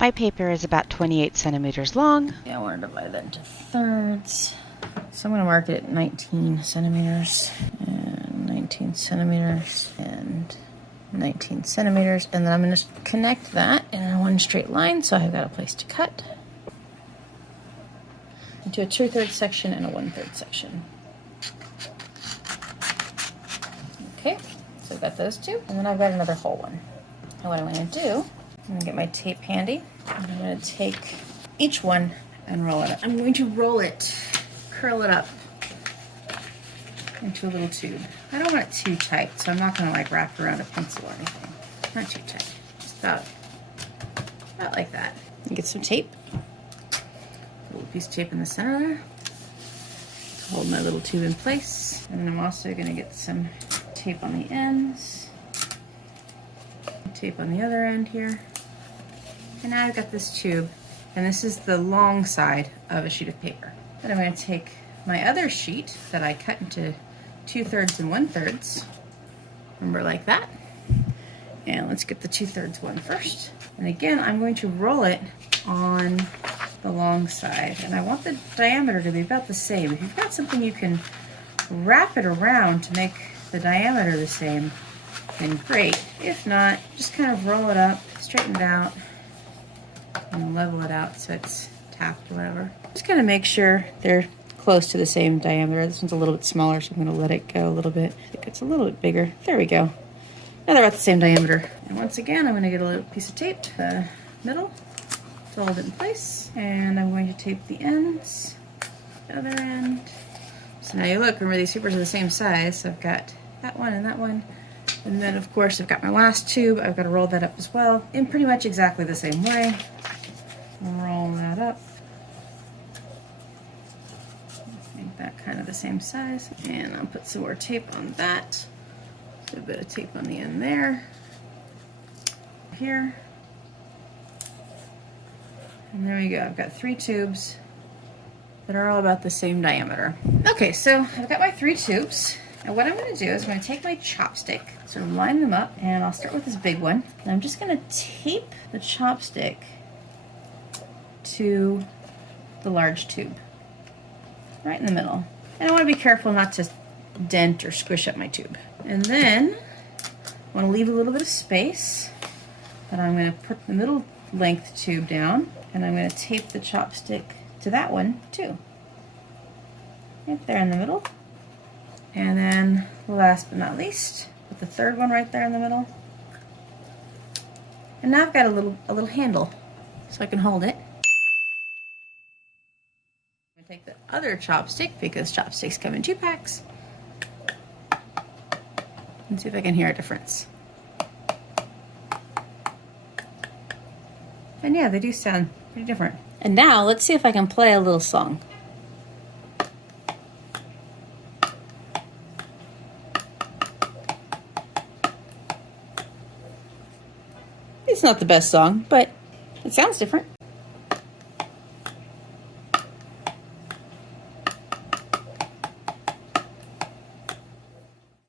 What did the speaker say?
My paper is about 28 centimeters long. Yeah, I want to divide that into thirds. So I'm going to mark it at 19 centimeters and 19 centimeters and 19 centimeters. And then I'm going to connect that in one straight line so I've got a place to cut. Into a 2/3 section and a 1/3 section. Okay, so I've got those two. And then I've got another whole one. And what I'm going to do, I'm going to get my tape handy. And I'm going to take each one and roll it up. I'm going to roll it, curl it up into a little tube. I don't want it too tight, so I'm not going to like wrap it around a pencil or anything. Not too tight. Just about like that. And get some tape. A little piece of tape in the center there to hold my little tube in place. And then I'm also going to get some tape on the ends. Tape on the other end here. And now I've got this tube, and this is the long side of a sheet of paper. Then I'm going to take my other sheet that I cut into 2/3 and 1/3. Remember, like that. And let's get the 2/3 one first. And again, I'm going to roll it on the long side, and I want the diameter to be about the same. If you've got something you can wrap it around to make the diameter the same, then great. If not, just kind of roll it up, straighten it out, and level it out so it's tapped or whatever. Just kind of make sure they're close to the same diameter. This one's a little bit smaller, so I'm going to let it go a little bit. I think it's a little bit bigger. There we go. Now they're about the same diameter. And once again, I'm going to get a little piece of tape to the middle to hold it in place. And I'm going to tape the ends, the other end. So now you look, remember these papers are the same size. So I've got that one and that one. And then of course I've got my last tube. I've got to roll that up as well in pretty much exactly the same way. Roll that up. Make that kind of the same size. And I'll put some more tape on that. So a bit of tape on the end there. Here. And there we go. I've got 3 tubes that are all about the same diameter. Okay, so I've got my 3 tubes. And what I'm going to do is I'm going to take my chopstick, sort of line them up, and I'll start with this big one. And I'm just going to tape the chopstick to the large tube, right in the middle. And I want to be careful not to dent or squish up my tube. And then I want to leave a little bit of space, but I'm going to put the middle length tube down, and I'm going to tape the chopstick to that one too. Right there in the middle. And then last but not least, put the third one right there in the middle. And now I've got a little handle so I can hold it. I'm going to take the other chopstick, because chopsticks come in 2 packs, and see if I can hear a difference. And yeah, they do sound pretty different. And now let's see if I can play a little song. It's not the best song, but it sounds different.